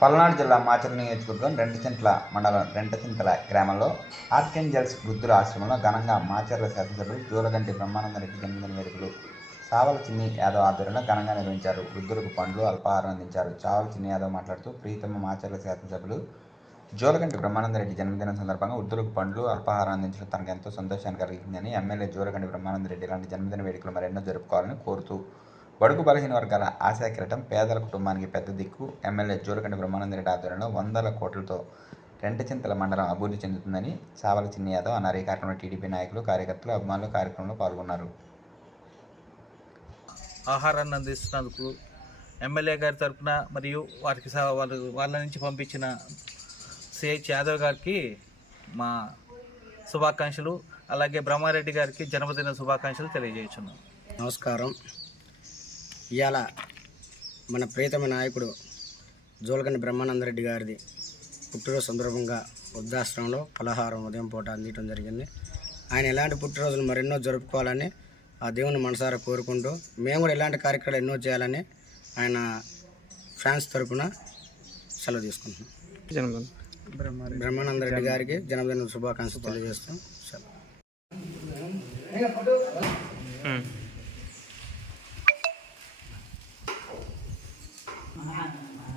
పల్నాడు జిల్లా మాచర్ల నియోజకవర్గం రెంటచింతల మండలం రెంటచింతల గ్రామంలో ఆర్కెంజల్స్ వృద్ధుల ఆశ్రమంలో ఘనంగా మాచర్ల శాసనసభ్యులు జూలగంటి బ్రహ్మానందరెడ్డి జన్మదిన వేడుకలు చావల చిన్ని యాదవ్ ఆధ్వర్యంలో ఘనంగా నిర్వహించారు. వృద్ధులకు పండ్లు అల్పాహారం అందించారు. చావల చిన్ని యాదవ్ మాట్లాడుతూ ప్రీతమ మాచర్ల శాసనసభ్యులు జోలగంటి బ్రహ్మానందరెడ్డి జన్మదినం సందర్భంగా వృద్ధులకు పండ్లు అల్పాహారం అందించడం తనకు ఎంతో సంతోషాన్ని కలిగిందని ఎమ్మెల్యే జోలగంటి బ్రహ్మానందరెడ్డి ఇలాంటి జన్మదిన వేడుకలు మరెన్నో జరుపుకోవాలని కోరుతూ బడుగు బలహీన వర్గాల ఆశా కిరటం పేదల కుటుంబానికి పెద్ద దిక్కు. ఎమ్మెల్యే జోలకండి బ్రహ్మానందరెడ్డి ఆధ్వర్యంలో వందల కోట్లతో రెంటచింతల మండలం అభివృద్ధి చెందుతుందని సావల చిన్ని యాదవ్ అన్నారు. ఈ కార్యక్రమంలో టీడీపీ నాయకులు కార్యకర్తలు అభిమానులు కార్యక్రమంలో పాల్గొన్నారు. ఆహారాన్ని అందిస్తున్నందుకు ఎమ్మెల్యే గారి తరపున మరియు వారికి సహ వాళ్ళు వాళ్ళ నుంచి పంపించిన సిహెచ్ యాదవ్ గారికి మా శుభాకాంక్షలు. అలాగే బ్రహ్మారెడ్డి గారికి జన్మదిన శుభాకాంక్షలు తెలియజేస్తున్నాం. నమస్కారం. ఇవాళ మన ప్రియతమ నాయకుడు జోలకండి బ్రహ్మానందరెడ్డి గారిది పుట్టినరోజు సందర్భంగా వృద్ధాశ్రమంలో పలహారం ఉదయం పూట అందించడం జరిగింది. ఆయన ఎలాంటి పుట్టినరోజులు మరెన్నో జరుపుకోవాలని ఆ దేవుని మనసారా కోరుకుంటూ మేము కూడా ఇలాంటి కార్యక్రమాలు ఎన్నో చేయాలని ఆయన ఫ్యాన్స్ తరఫున సెలవు తీసుకుంటున్నాం. బ్రహ్మానంద రెడ్డి గారికి జన్మదిన శుభాకాంక్షలు తెలియజేస్తాం సెలవు.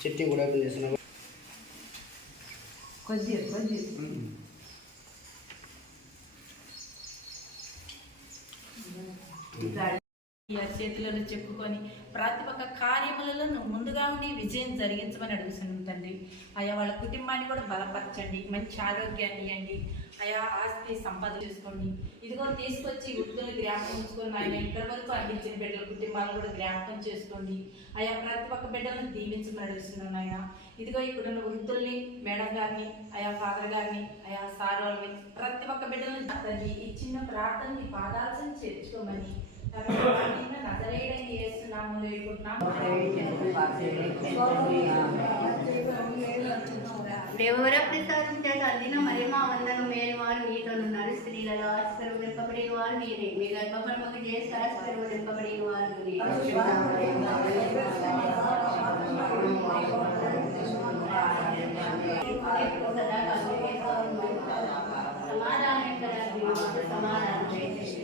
చట్నీ కూడా ఓపెన్ చేస్తున్నాం కొద్ది కొద్ది. ఈ చెప్పుకొని ప్రతి ఒక్క కార్యములలో నువ్వు ముందుగా ఉండి విజయం జరిగించమని అడుగుతున్నాం తండ్రి. అయా వాళ్ళ కుటుంబాన్ని కూడా బలపరచండి మంచి ఆరోగ్యాన్ని ఇవ్వండి. అయా ఆస్తి సంపద చేసుకోండి. ఇదిగో తీసుకొచ్చి వృద్ధులు జ్ఞాపకం ఉంచుకొని ఆయన ఇక్కడి వరకు అందించిన బిడ్డల కుటుంబాలను కూడా జ్ఞాపకం చేసుకోండి. అయా ప్రతి ఒక్క బిడ్డలను దీవించమని అడుగుతున్నాను అయా ఇదిగో ఇక్కడ ఉన్న వృద్ధుల్ని మేడం గారిని అయా ఫాదర్ గారిని అయా సార్ వాళ్ళని ప్రతి ఒక్క బిడ్డలను తండ్రి ఈ చిన్న ప్రార్థనని పాదాల్సిన చేర్చుకోమని. నజరేడని చేస్తున్నాము దేవర ప్రసాదించాడు అందిన మరి మా వందనం మేలు వారు మీతో ఉన్నారు. స్త్రీలలో ఆశ్చర్యం నింపబడిన వారు మీరే. మీ గర్భఫలముకు చేసి ఆశ్చర్యం నింపబడిన వారు సమాధానం కదా సమాధానం. చేసేసి